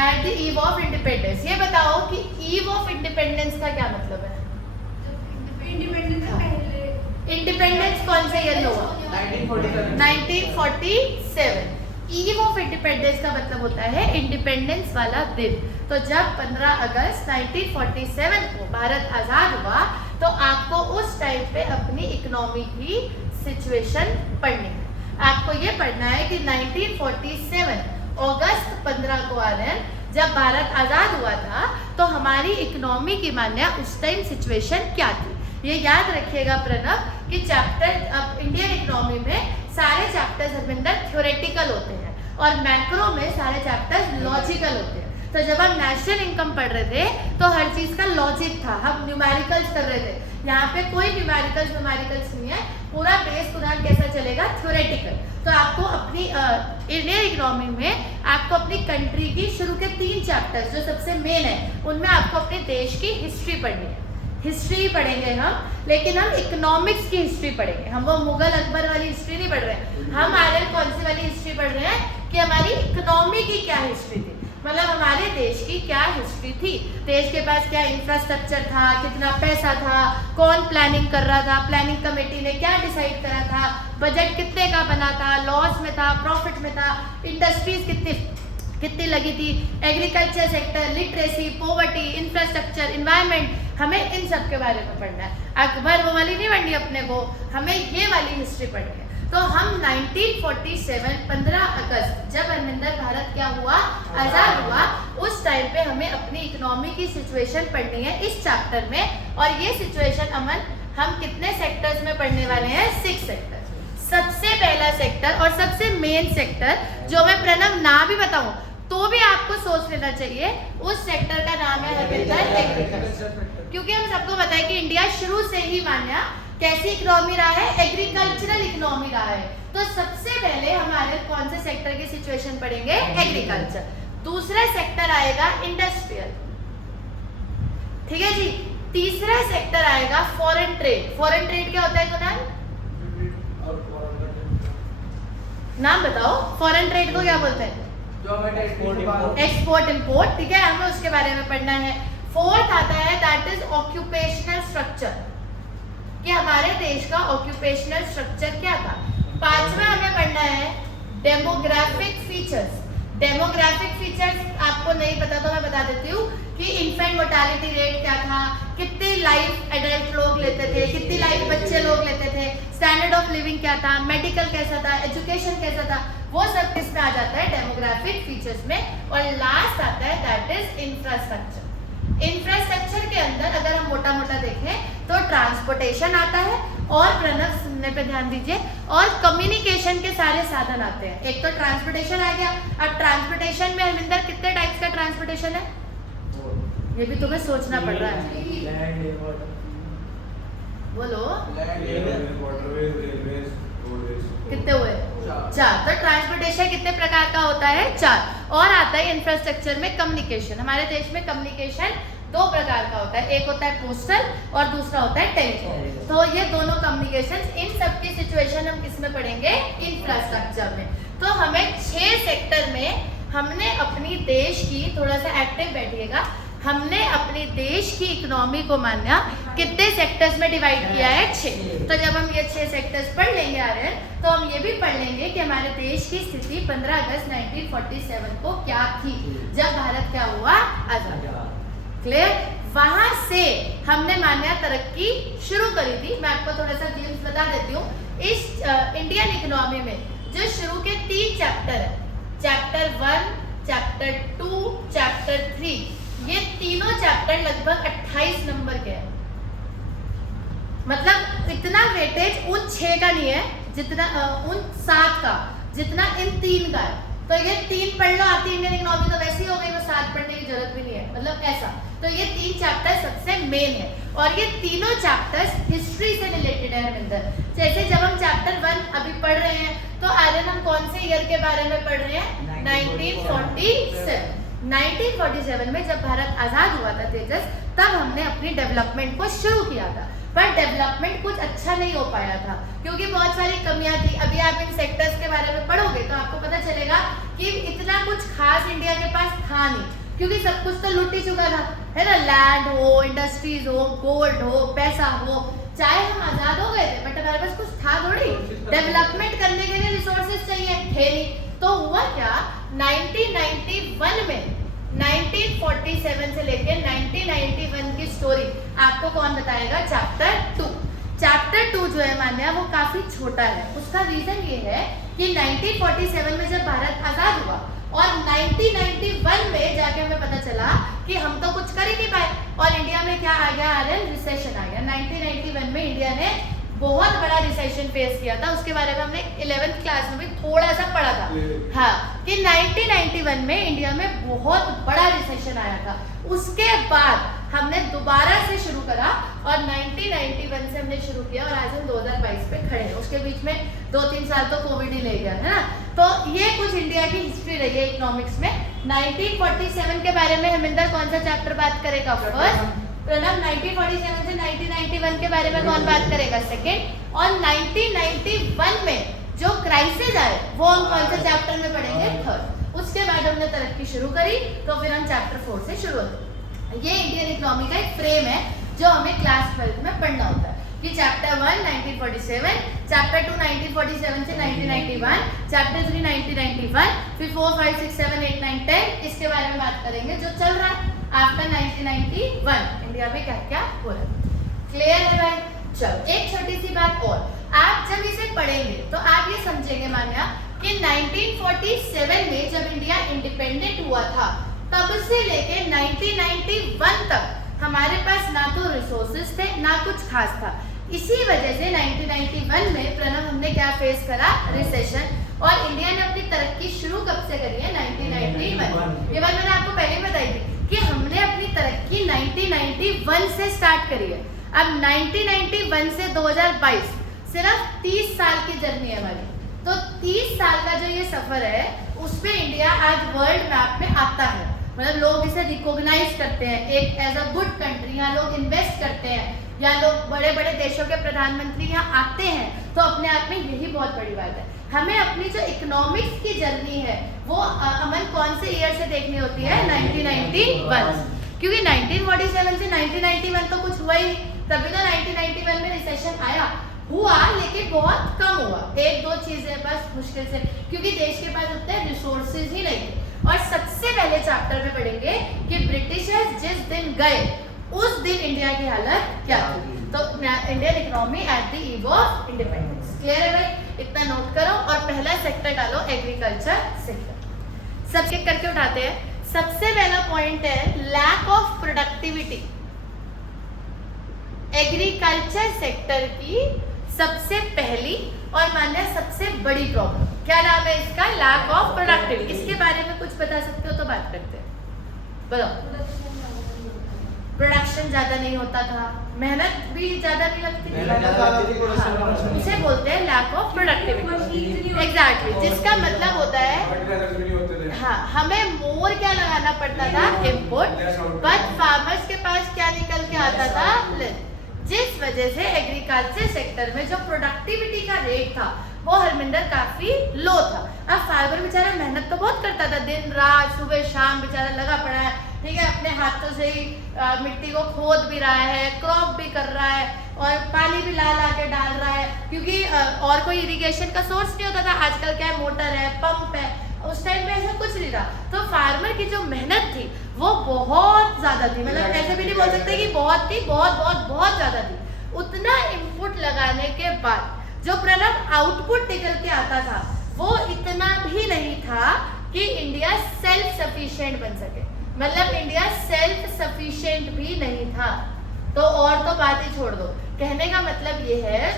At the eve of independence. ये बताओ कि ईव ऑफ इंडिपेंडेंस का क्या मतलब है? इंडिपेंडेंस कौन से ईयर में हुआ? 1947। ईव ऑफ इंडिपेंडेंस का मतलब होता है इंडिपेंडेंस वाला दिन। तो जब 15 अगस्त 1947 को भारत आजाद हुआ तो आपको उस टाइम पे अपनी इकोनॉमी की सिचुएशन पढ़नी है। आपको ये पढ़ना है कि 1947 अगस्त 15 को आ रहे हैं, जब भारत आजाद हुआ था तो हमारी इकोनॉमी की मान्या उस टाइम सिचुएशन क्या थी। ये याद रखिएगा प्रणव कि चैप्टर अब इंडियन इकोनॉमी में सारे चैप्टर्स हरविंदर थ्योरेटिकल होते हैं और मैक्रो में सारे चैप्टर्स लॉजिकल होते हैं। तो जब हम नेशनल इनकम पढ़ रहे थे तो हर चीज का लॉजिक था, हम न्यूमेरिकल्स कर रहे थे। यहाँ पे कोई न्यूमेरिकल्स नहीं है, पूरा बेस कुरान कैसा चलेगा? थ्योरेटिकल। तो आपको अपनी इंडियन इकोनॉमी में आपको अपनी कंट्री की शुरू के 3 चैप्टर्स जो सबसे मेन है उनमें आपको अपने देश की हिस्ट्री पढ़नी है। हिस्ट्री पढ़ेंगे हम, लेकिन हम इकोनॉमिक्स की हिस्ट्री पढ़ेंगे। हम वो मुगल अकबर वाली हिस्ट्री नहीं पढ़ रहे हैं, हम आगे कौन सी वाली हिस्ट्री पढ़ रहे हैं कि हमारी इकोनॉमी की क्या हिस्ट्री थी, मतलब हमारे देश की क्या हिस्ट्री थी, देश के पास क्या इंफ्रास्ट्रक्चर था, कितना पैसा था, कौन प्लानिंग कर रहा था, प्लानिंग कमेटी ने क्या डिसाइड करा था, बजट कितने का बना था, लॉस में था, प्रॉफिट में था, इंडस्ट्रीज कितनी लगी थी, agriculture sector, literacy, poverty, infrastructure, environment, हमें इन सब के बारे में पढ़ना है। अकबर वो वाली नहीं पढ़नी अपने को, हमें ये वाली हिस्ट्री पढ़नी है। तो हम 1947 15 अगस्त जब हरविंदर भारत क्या हुआ? आजाद हुआ, उस टाइम पे हमें अपनी इकोनॉमी की सिचुएशन पढ़नी है इस चैप्टर में। और ये सिचुएशन अमन हम कितने सेक्टर्स में पढ़ने वाले हैं? 6 सेक्टर। सबसे पहला सेक्टर और सबसे मेन सेक्टर जो मैं प्रणव ना भी बताऊं तो भी आपको सोच लेना चाहिए, उस सेक्टर का नाम है हरविंदर एग्रीकल्चर। क्योंकि हम सबको पता है कि इंडिया शुरू से ही मान्या कैसी इकोनॉमी रहा है? एग्रीकल्चरल इकोनॉमी रहा है। तो सबसे पहले हमारे कौन से सेक्टर की सिचुएशन पढ़ेंगे? एग्रीकल्चर। दूसरा सेक्टर आएगा इंडस्ट्रियल, ठीक है जी। तीसरा सेक्टर आएगा फॉरेन ट्रेड। फॉरेन ट्रेड क्या होता है कुणाल? नाम बताओ, फॉरेन ट्रेड को क्या बोलते हैं? एक्सपोर्ट इंपोर्ट, ठीक है, हमें उसके बारे में पढ़ना है। फोर्थ आता है दैट इज ऑक्यूपेशनल स्ट्रक्चर, कि हमारे देश का ऑक्यूपेशनल स्ट्रक्चर क्या था। पांचवा हमें पढ़ना है डेमोग्राफिक फीचर्स। डेमोग्राफिक फीचर्स आपको नहीं पता तो मैं बता देती हूँ कि इन्फेंट मोर्टालिटी रेट क्या था, कितने लाइफ एडल्ट लोग लेते थे, कितनी लाइफ बच्चे लोग लेते थे, स्टैंडर्ड ऑफ लिविंग क्या था, मेडिकल कैसा था, एजुकेशन कैसा था, वो सब किसमें आ जाता है? डेमोग्राफिक फीचर्स में। और लास्ट आता है दैट इज इंफ्रास्ट्रक्चर। इंफ्रास्ट्रक्चर के अंदर अगर हम मोटा मोटा देखें तो ट्रांसपोर्टेशन आता है, और प्रणव सुनने पे ध्यान दीजिए, और कम्युनिकेशन के सारे साधन आते हैं। एक तो ट्रांसपोर्टेशन आ गया। अब ट्रांसपोर्टेशन में हरविंदर कितने टाइप्स का ट्रांसपोर्टेशन है? ये भी तुम्हें सोचना पड़ रहा है। बोलो कितने हुए? 4। तो ट्रांसपोर्टेशन कितने प्रकार का होता है? 4। और आता है इंफ्रास्ट्रक्चर में कम्युनिकेशन। हमारे देश में कम्युनिकेशन 2 प्रकार का होता है, एक होता है पोस्टल और दूसरा होता है टेलीफोन। तो ये दोनों कम्युनिकेशन, इन सब की सिचुएशन हम किस में पढ़ेंगे? इंफ्रास्ट्रक्चर में। तो हमें 6 सेक्टर में हमने अपनी देश की, थोड़ा सा एक्टिव बैठिएगा, हमने अपने देश की इकोनॉमी को मान्या कितने सेक्टर्स में डिवाइड किया है? 6। तो जब हम ये 6 सेक्टर्स पढ़ लेंगे आ रहे हैं तो हम ये भी पढ़ लेंगे कि हमारे देश की स्थिति 15 अगस्त 1947 को क्या थी, जब भारत क्या हुआ? आजाद। क्लियर? वहां से हमने मान्या तरक्की शुरू करी थी। मैं आपको थोड़ा सा ग्लिम्स बता देती हूँ। इस इंडियन इकोनॉमी में जो शुरू के 3 चैप्टर है, चैप्टर 1, चैप्टर 2, चैप्टर 3, ये तीनों चैप्टर लगभग 28 नंबर के हैं। मतलब इतना वेटेज उन 6 का नहीं है जितना उन 7 का, जितना इन 3 का है। तो ये 3 पढ़ लो, आती इंडियन इकोनॉमी तो वैसी हो गई, वो 7 पढ़ने की जरूरत भी नहीं है, मतलब ऐसा। तो ये 3 चैप्टर सबसे मेन है, और ये तीनों चैप्टर्स हिस्ट्री से रिलेटेड है हरविंदर। जैसे जब हम चैप्टर 1 अभी पढ़ रहे हैं तो आर्यन हम कौन से ईयर के बारे में पढ़ रहे हैं? 1947। 1947 में जब भारत आजाद हुआ था तेजस, तब हमने अपनी डेवलपमेंट को शुरू किया था। पर डेवलपमेंट कुछ अच्छा नहीं हो पाया था क्योंकि बहुत सारी कमियां थी। अभी आप इन सेक्टर्स के बारे में पढ़ोगे तो आपको पता चलेगा कि इतना कुछ खास इंडिया के पास था नहीं, क्योंकि सब कुछ तो लूट ही चुका था, है ना। लैंड हो, इंडस्ट्रीज हो, गोल्ड हो, पैसा हो, चाहे हम आजाद हो गए थे बट हमारे पास कुछ था थोड़ी। डेवलपमेंट करने के लिए रिसोर्सेज चाहिए, थे नहीं। तो हुआ क्या, 1991 में 1947 से लेकर 1991 की स्टोरी आपको कौन बताएगा? चैप्टर 2। चैप्टर 2 जो है मान्या वो काफी छोटा है। उसका रीजन ये है कि 1947 में जब भारत आजाद हुआ और 1991 में जाके हमें पता चला कि हम तो कुछ कर ही नहीं पाए और इंडिया में क्या आ गया? रिसेशन आ गया। 1991 में इंडिया ने बहुत बड़ा रिसेशन फेस किया था। उसके बारे में हमने 11th क्लास में भी थोड़ा सा पढ़ा था, हाँ, कि 1991 में इंडिया में बहुत बड़ा रिसेशन आया था। उसके बाद हमने दोबारा से शुरू करा और 1991 से हमने शुरू किया और आज हम 2022 पे खड़े हैं। उसके बीच में 2-3 साल तो कोविड ही ले गया, है ना। तो ये कुछ इंडिया की हिस्ट्री रही है इकोनॉमिक्स में। 1947 के बारे में हमिंदर कौन सा चैप्टर बात करेगा? फर्स्ट। प्रणव 1947 से 1991 के बारे में कौन बात करेगा? सेकंड। और 1991 में जो क्राइसिस आए वो हम कौन से चैप्टर में पढ़ेंगे? थर्ड। उसके बाद हमने तरक्की शुरू करी तो फिर हम चैप्टर 4 से शुरू होते हैं। ये इंडियन इकोनॉमी का एक फ्रेम है जो हमें क्लास 12 में पढ़ना होता है कि चैप्टर 1 1947, चैप्टर 2 1947 से 1991, चैप्टर 3 1991, फिर 4, 5, 6, 7, 8, 9, 10 इसके बारे में बात करेंगे जो चल रहा है आफ्टर 1991 इंडिया में क्या क्या हो रहा है। क्लियर है भाई? चलो एक छोटी सी बात और, आप जब इसे पढ़ेंगे तो आप ये समझेंगे मान्या कि 1947 में जब इंडिया इंडिपेंडेंट हुआ था तब से लेके 1991 तक हमारे पास ना तो रिसोर्सेज थे ना कुछ खास था। इसी वजह से 1991 में प्रणव हमने क्या फेस करा? रिसेशन। और इंडिया ने अपनी तरक्की शुरू कब से करी है? 1991। ये बात मैंने आपको पहले बताई थी कि हमने अपनी तरक्की 1991 से स्टार्ट करी है। अब 1991 से 2022 सिर्फ 30 साल की जर्नी है हमारी। तो 30 साल का जो ये सफर है उसमें इंडिया आज वर्ल्ड मैप में आता है, मतलब लोग इसे रिकॉग्नाइज करते हैं एक एज अ गुड कंट्री। यहाँ लोग इन्वेस्ट करते हैं या लोग बड़े बड़े देशों के प्रधानमंत्री यहाँ आते हैं, तो अपने आप में यही बहुत बड़ी बात है। हमें अपनी जो इकोनॉमिक्स की जर्नी है वो अमन कौन से ईयर से देखनी होती है? 1991, क्योंकि 1947 से 1991 तो कुछ हुआ ही नहीं, तभी तो 1991 में रिसेशन आया। हुआ लेकिन बहुत कम हुआ, 1-2 चीजें बस मुश्किल से, क्योंकि देश के पास उतने रिसोर्सेज ही नहीं थे। और सबसे पहले चैप्टर में पढ़ेंगे कि ब्रिटिशर्स जिस दिन गए उस दिन इंडिया की हालत क्या थी। तो Indian economy at the eve of independence. Clear है भाई? इतना नोट करो और पहला सेक्टर डालो एग्रीकल्चर सेक्टर। सब चेक करके उठाते हैं। सबसे पहला पॉइंट है lack of productivity. Agriculture sector की सबसे पहली और मान्य सबसे बड़ी प्रॉब्लम क्या नाम है इसका? Lack of productivity. इसके बारे में कुछ बता सकते हो तो बात करते हैं। बताओ। प्रोडक्शन ज्यादा नहीं होता था, मेहनत भी ज्यादा नहीं लगती थी, उसे बोलते हैं लैक ऑफ प्रोडक्टिविटी। एग्जैक्टली, जिसका मतलब होता है हाँ, हमें मोर क्या लगाना पड़ता था? इनपुट, बट फार्मर्स के पास क्या निकल के आता था? जिस वजह से एग्रीकल्चर सेक्टर में जो प्रोडक्टिविटी का रेट था वो हरमिंदर काफी लो था। अब फार्मर बेचारा मेहनत तो बहुत करता था, दिन रात सुबह शाम बेचारा लगा पड़ा है, ठीक है, अपने हाथों से ही मिट्टी को खोद भी रहा है, क्रॉप भी कर रहा है और पानी भी ला ला के डाल रहा है, क्योंकि और कोई इरिगेशन का सोर्स नहीं होता था। आजकल क्या है, मोटर है, पंप है, उस टाइम पे ऐसा कुछ नहीं था। तो फार्मर की जो मेहनत थी वो बहुत ज्यादा थी, मतलब ऐसे भी नहीं बोल सकते कि बहुत थी, बहुत बहुत बहुत ज्यादा थी। उतना इनपुट लगाने के बाद जो प्रणव आउटपुट निकल के आता था वो इतना भी नहीं था कि इंडिया सेल्फ सफिशिएंट बन सके, मतलब इंडिया सेल्फ सफिशिएंट भी नहीं था। तो और तो बात ही छोड़ दो। कहने का मतलब ये है,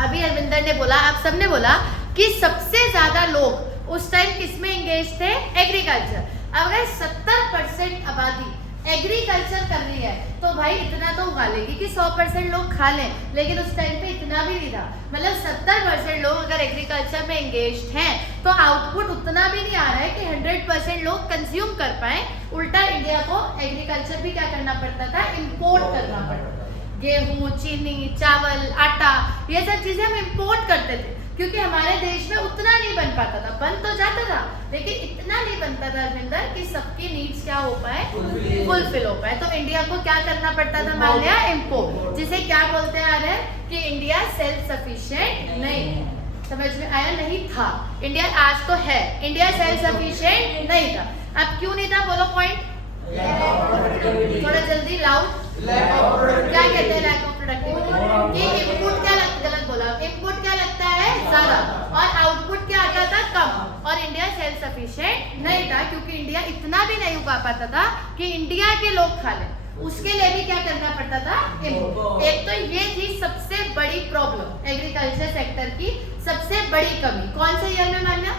अभी अरविंदर ने बोला, आप सबने बोला कि सबसे ज्यादा लोग उस टाइम किसमें एंगेज थे? एग्रीकल्चर। अगर 70% आबादी एग्रीकल्चर कर रही है तो भाई इतना तो उगा लेगी कि 100% लोग खा लें, लेकिन उस टाइम पे इतना भी नहीं था। मतलब 70% लोग अगर एग्रीकल्चर में एंगेज्ड हैं तो आउटपुट उतना भी नहीं आ रहा है कि 100% लोग कंज्यूम कर पाए। उल्टा इंडिया को एग्रीकल्चर भी क्या करना पड़ता था? इम्पोर्ट करना पड़ता था। गेहूं, चीनी, चावल, आटा, ये सब चीजें हम इम्पोर्ट करते थे। क्योंकि हमारे देश में उतना नहीं बन पाता था, बन तो जाता था लेकिन इतना नहीं बनता था अरविंदर कि सबकी नीड्स क्या हो पाए, फुलफिल हो पाए। तो इंडिया को क्या करना पड़ता था, मान लिया इम्पोर्ट, जिसे क्या बोलते आ रहे हैं कि इंडिया सेल्फ सफिशिएंट नहीं है। समझ में आया? नहीं था। इंडिया आज तो है, इंडिया सेल्फ सफिशिएंट नहीं था। अब क्यों नहीं था, बोलो पॉइंट थोड़ा जल्दी, लाउड। क्या कहते हैं लैक ऑफ प्रोडक्टिविटी, कि इनपुट क्या गलत बोला, इनपुट क्या लगता है ज्यादा और आउटपुट क्या आता था कम, और इंडिया सेल्फ सफिशिएंट नहीं था क्योंकि इंडिया इतना भी नहीं उगा पाता था कि इंडिया के लोग खा लें। उसके लिए भी क्या करना पड़ता था, इम्पोर्ट। एक तो ये थी सबसे बड़ी प्रॉब्लम एग्रीकल्चर सेक्टर की, सबसे बड़ी कमी। कौन से ईयर में मान्या,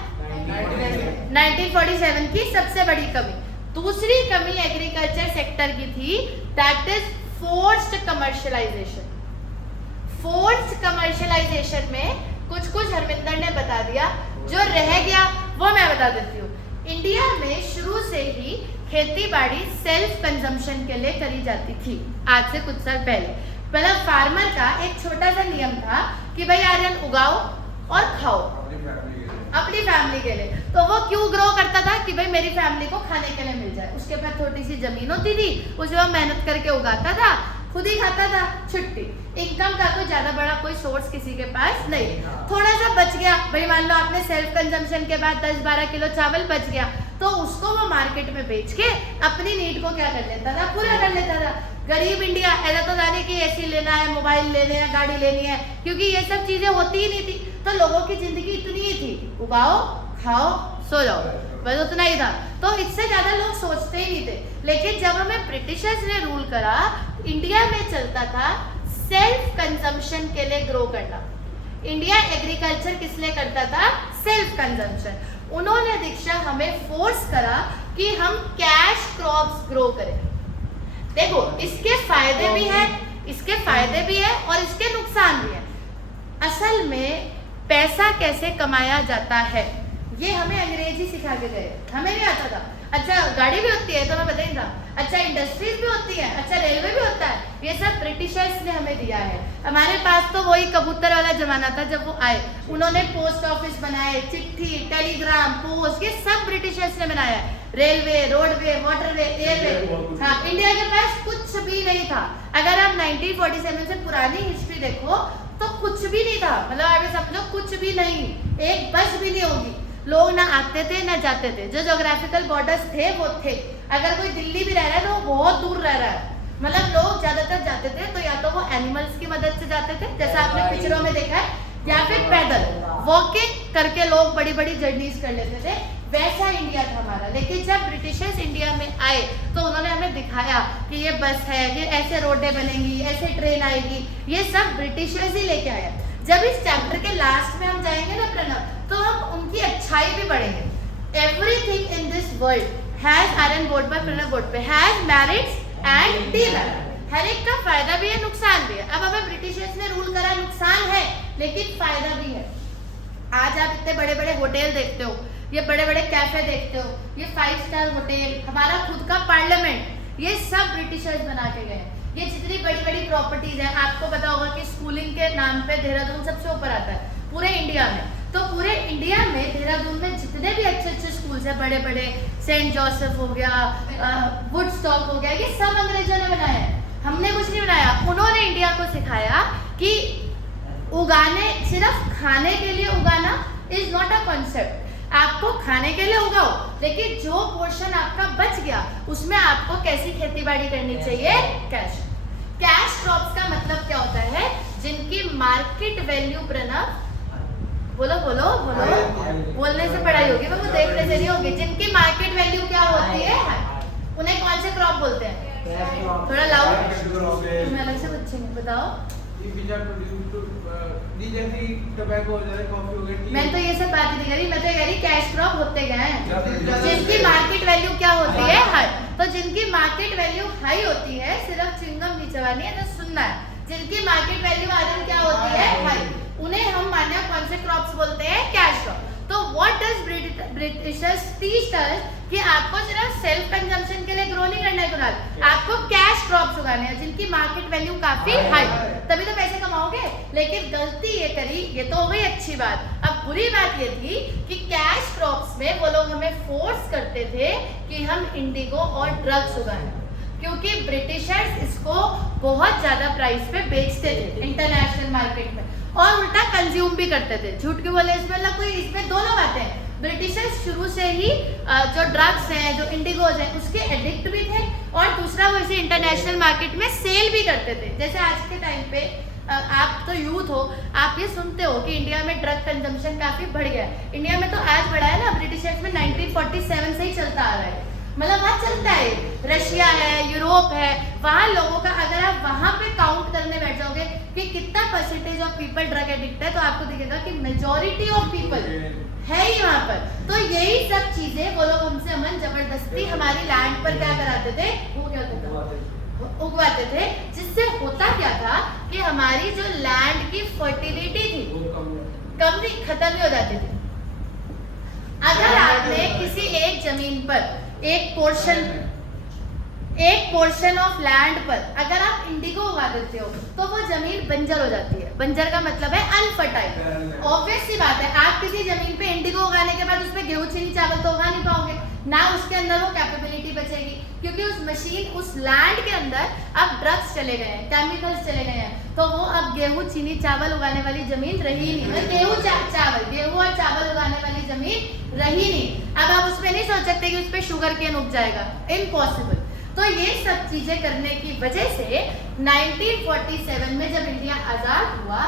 1947 की सबसे बड़ी कमी। दूसरी कमी एग्रीकल्चर सेक्टर की थी, that is forced commercialisation. Forced commercialisation में कुछ हरविंदर ने बता दिया, जो रह गया वो मैं बता देती हूँ। इंडिया में शुरू से ही खेती बाड़ी सेल्फ कंजम्पशन के लिए करी जाती थी। आज से कुछ साल पहले मतलब फार्मर का एक छोटा सा नियम था कि भाई आर्यन उगाओ और खाओ अपनी फैमिली के लिए। तो वो क्यों ग्रो करता था कि भाई मेरी फैमिली को खाने के लिए मिल जाए। उसके पास छोटी सी जमीन होती थी, उसे वो मेहनत करके उगाता था, खुद ही खाता था, छुट्टी। इनकम का कोई ज्यादा बड़ा कोई सोर्स किसी के पास नहीं। थोड़ा सा बच गया, भाई मान लो आपने सेल्फ कंजम्पशन के बाद 10-12 किलो चावल बच गया, तो उसको वो मार्केट में बेच के अपनी नीड को क्या कर लेता था, पूरा कर लेता था। गरीब इंडिया ऐसा तो जाने कि एसी लेना है, मोबाइल लेने हैं, गाड़ी लेनी है, क्योंकि ये सब चीजें होती ही नहीं थी। तो लोगों की जिंदगी इतनी ही थी, उगाओ, खाओ, सो जाओ, बस उतना ही था। तो इससे ज्यादा लोग सोचते ही नहीं थे। लेकिन जब हमें ब्रिटिशर्स ने रूल करा, इंडिया में चलता था सेल्फ कंजम्पशन के लिए ग्रो करना। इंडिया एग्रीकल्चर किस लिए करता था, सेल्फ कंजम्पशन। उन्होंने दीक्षा हमें फोर्स करा कि हम कैश क्रॉप्स ग्रो करें। देखो इसके फायदे भी है, इसके फायदे भी है और इसके नुकसान भी है। असल में पैसा कैसे कमाया जाता है ये हमें अंग्रेजी सिखा के गए, हमें नहीं आता था। अच्छा गाड़ी भी होती है तो मैं बताई था, अच्छा इंडस्ट्रीज भी होती है, अच्छा रेलवे भी होता है, ये सब ब्रिटिशर्स ने हमें दिया है। हमारे पास तो वही कबूतर वाला जमाना था जब वो आए, उन्होंने पोस्ट ऑफिस बनाए, चिट्ठी, टेलीग्राम, पोस्ट, ये सब ब्रिटिशर्स ने बनाया है। Railway, roadway, waterway, airway. हाँ, इंडिया के पास कुछ भी नहीं था। अगर आप 1947 से पुरानी हिस्ट्री देखो तो कुछ भी नहीं था, मतलब आप ये समझो कुछ भी नहीं, एक बस भी नहीं होगी। लोग ना आते थे ना जाते थे, जो ज्योग्राफिकल बॉर्डर्स थे वो थे। अगर कोई दिल्ली भी रह रहा है तो वो बहुत दूर रह रहा है, मतलब लोग ज्यादातर जाते थे तो या तो वो एनिमल्स की मदद से जाते थे जैसा आपने पिक्चरों में देखा है, या फिर पैदल वॉकिंग करके लोग बड़ी बड़ी जर्नीज कर लेते थे। वैसा इंडिया था हमारा। लेकिन जब ब्रिटिशर्स इंडिया में आए तो उन्होंने हमें दिखाया कि ये बस है, ये ऐसे रोडें बनेंगी, ऐसे ट्रेन आएगी, ये सब ब्रिटिशर्स ही लेके आया। जब इस चैप्टर के लास्ट में हम जाएंगे ना प्रणव, तो हम उनकी अच्छाई भी पढ़ेंगे। Everything in this world has iron board पर प्रणव बोर्ड पे हैज मेरिट्स एंड डिमेरिट्स। हर एक का फायदा भी है, नुकसान भी है। अब हमें ब्रिटिशर्स ने रूल करा, नुकसान है लेकिन फायदा भी है। आज आप इतने बड़े बड़े होटल देखते हो, ये बड़े बड़े कैफे देखते हो, ये 5 स्टार होटल, हमारा खुद का पार्लियामेंट, ये सब ब्रिटिशर्स बना के गए। ये जितनी बड़ी बड़ी प्रॉपर्टीज हैं, आपको पता होगा कि स्कूलिंग के नाम पे देहरादून सबसे ऊपर आता है पूरे इंडिया में। तो पूरे इंडिया में देहरादून में जितने भी अच्छे अच्छे स्कूल्स हैं, बड़े बड़े, सेंट जोसेफ हो गया, वुडस्टॉक हो गया, ये सब अंग्रेजों ने बनाया है, हमने कुछ नहीं बनाया। उन्होंने इंडिया को सिखाया कि उगाने, सिर्फ खाने के लिए उगाना इज नॉट अ कॉन्सेप्ट। आपको खाने के लिए उगाओ, लेकिन जो पोर्शन आपका बच गया उसमें आपको कैसी खेती बाड़ी करनी चाहिए, कैश। कैश क्रॉप्स का मतलब क्या होता है, जिनकी मार्केट वैल्यू, प्रणव बोलो बोलो बोलो, बोलने से पढ़ाई होगी, वो देखने से नहीं होगी। जिनकी मार्केट वैल्यू क्या होती है, उन्हें कौन से क्रॉप बोलते हैं? थोड़ा लाउड, तुम्हें अलग से पूछेंगे, बताओ। मैं तो ये सब बात नहीं करी, मैं तो कह रही कैश क्रॉप होते गए हैं। जिनकी मार्केट वैल्यू क्या होती है, हाई। तो जिनकी मार्केट वैल्यू हाई होती है, सिर्फ च्युइंगम नहीं चबानी है, तो सुनना है। जिनकी मार्केट वैल्यू आदम क्या होती है, हाई, उन्हें हम मान्य कौन से क्रॉप्स बोलते हैं, कैश क्रॉप। तो what does Britishers teach us कि आपको सिर्फ सेल्फ कंजम्पशन के लिए ग्रो नहीं करना है कुणाल, आपको कैश क्रॉप्स उगाने हैं जिनकी मार्केट वैल्यू काफी हाई, तभी तो पैसे कमाओगे। लेकिन गलती ये करी, ये तो हो गई अच्छी बात। अब बुरी बात ये थी कि कैश क्रॉप्स में वो लोग हमें फोर्स करते थे कि हम इंडिगो और ड्रग्स उगाएं, क्योंकि ब्रिटिशर्स इसको बहुत ज्यादा प्राइस पे बेचते थे इंटरनेशनल मार्केट में, और उल्टा कंज्यूम भी करते थे। झूठ क्यों बोले, इसमें कोई, इसमें दोनों बातें हैं। ब्रिटिशर्स शुरू से ही जो ड्रग्स हैं, जो इंडिगोज हैं, उसके एडिक्ट भी थे, और दूसरा वो इसे इंटरनेशनल मार्केट में सेल भी करते थे। जैसे आज के टाइम पे आप तो यूथ हो, आप ये सुनते हो कि इंडिया में ड्रग कंजम्पशन काफी बढ़ गया है। इंडिया में तो आज बढ़ा है ना, ब्रिटिशर्स में 1947 से ही चलता आ रहा है, मतलब वहाँ चलता है। रशिया है, यूरोप है, वहाँ लोगों का अगर आप वहाँ पे काउंट करने बैठ जाओगे कि कितना percentage of people drug addict है, तो आपको दिखेगा कि मेजॉरिटी ऑफ पीपल है ही वहाँ पर। तो यही सब चीजें वो लोग हमसे अमन जबरदस्ती हमारी लैंड पर क्या कराते थे, वो क्या उगवाते थे, जिससे होता क्या था कि हमारी जो लैंड की फर्टिलिटी थी कम नहीं, खत्म ही हो जाती थी। अगर आपने किसी एक जमीन पर एक पोर्शन ऑफ लैंड पर अगर आप इंडिगो उगा देते हो तो वो जमीन बंजर हो जाती है। बंजर का मतलब है अनफर्टाइल। ऑब्वियस सी बात है, आप किसी जमीन पे इंडिगो उगाने के बाद उसमें गेहूं चीनी चावल तो उगा नहीं पाओगे, ना उसके अंदर वो कैपेबिलिटी बचेगी, क्योंकि उस मशीन, उस लैंड के अंदर अब ड्रग्स चले गए हैं, केमिकल्स चले गए हैं, तो वो अब गेहूं चीनी चावल उगाने वाली जमीन रही नहीं। गेहूं और चावल उगाने वाली जमीन रही नहीं। अब आप उसमें नहीं सोच सकते कि उस पर शुगर केन उग जाएगा, इम्पॉसिबल। तो ये सब चीजें करने की वजह से 1947 में जब इंडिया आजाद हुआ,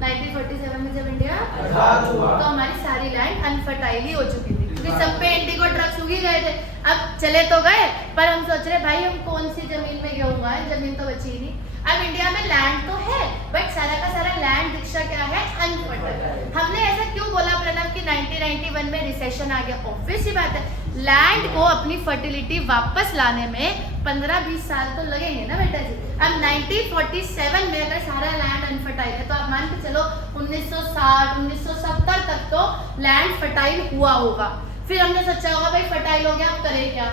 1947 में जब इंडिया आजाद हुआ तो हमारी सारी लैंड अनफर्टाइल ही हो चुकी थी, क्योंकि सब पे इंडिगो ड्रग्स उग ही गए थे। अब चले तो गए, पर हम सोच रहे भाई हम कौन सी जमीन में गेहूं उगाएं, जमीन तो बची ही नहीं। अब इंडिया में लैंड तो है, बट सारा का सारा लैंड दीक्षा क्या है, अनफर्टाइल। हमने ऐसा क्यों बोला प्रणव कि 1991 में रिसेशन आ गया? ऑब्वियस ही बात है, लैंड को अपनी फर्टिलिटी वापस लाने में 15-20 साल तो लगेंगे ना बेटा जी। अब 1947 में अगर सारा लैंड अनफर्टाइल है, तो आप मान के चलो 1960 1970 तक तो लैंड फर्टाइल हुआ होगा। फिर हमने सोचा होगा भाई फर्टाइल हो गया, अब करें क्या,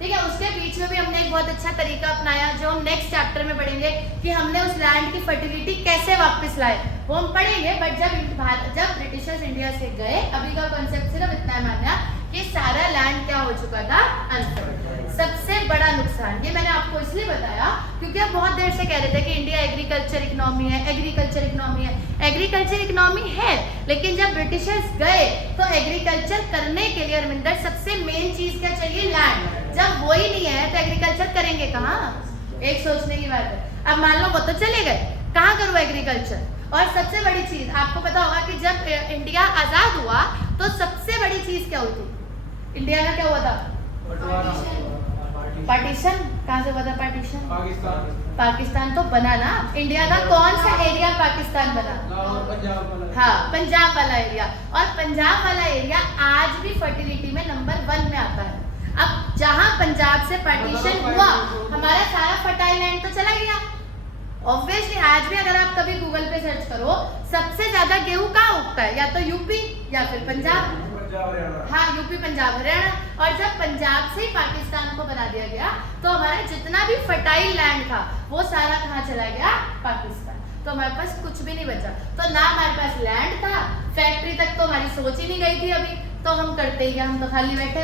ठीक है। उसके बीच में भी हमने एक बहुत अच्छा तरीका अपनाया, जो हम नेक्स्ट चैप्टर में पढ़ेंगे कि हमने उस लैंड की फर्टिलिटी कैसे वापस लाए, वो हम पढ़ेंगे। बट जब ब्रिटिशर्स इंडिया से गए, अभी का कॉन्सेप्ट सिर्फ इतना है मानना कि सारा लैंड क्या हो चुका था, अनफर्टाइल। सबसे बड़ा नुकसान, ये मैंने आपको इसलिए बताया क्योंकि आप बहुत देर से कह रहे थे कि इंडिया एग्रीकल्चर इकोनॉमी है, एग्रीकल्चर इकोनॉमी है। एग्रीकल्चर इकोनॉमी है, लेकिन जब ब्रिटिशर्स गए तो एग्रीकल्चर करने के लिए अरविंदर सबसे मेन चीज क्या चाहिए, लैंड। जब वो ही नहीं है तो एग्रीकल्चर करेंगे कहाँ, एक सोचने की बात है। अब मान लो वो तो चले गए, कहाँ करूँ एग्रीकल्चर। और सबसे बड़ी चीज आपको पता होगा कि जब इंडिया आजाद हुआ तो सबसे बड़ी चीज क्या हुई थी, इंडिया का क्या हुआ था, पार्टीशन। कहाँ से हुआ था पार्टीशन, पाकिस्तान तो बना ना। इंडिया का कौन सा एरिया पाकिस्तान बना, हाँ पंजाब वाला एरिया। और पंजाब वाला एरिया आज भी फर्टिलिटी में नंबर 1 में आता है। अब जहाँ पंजाब से पार्टीशन हुआ, हमारा सारा फर्टाइल लैंड तो चला गया। ऑब्वियसली आज भी अगर आप कभी गूगल पे सर्च करो, सबसे ज्यादा गेहूं कहाँ उगता है, या तो यूपी या फिर पंजाब, हाँ यूपी पंजाब हरियाणा। और जब पंजाब से ही पाकिस्तान को बना दिया गया तो हमारा जितना भी फर्टाइल लैंड था वो सारा कहाँ चला गया, पाकिस्तान। तो हमारे पास कुछ भी नहीं बचा। तो ना हमारे पास लैंड था, फैक्ट्री तक तो हमारी सोच ही नहीं गई थी अभी, तो हम करते ही, हम तो खाली बैठे,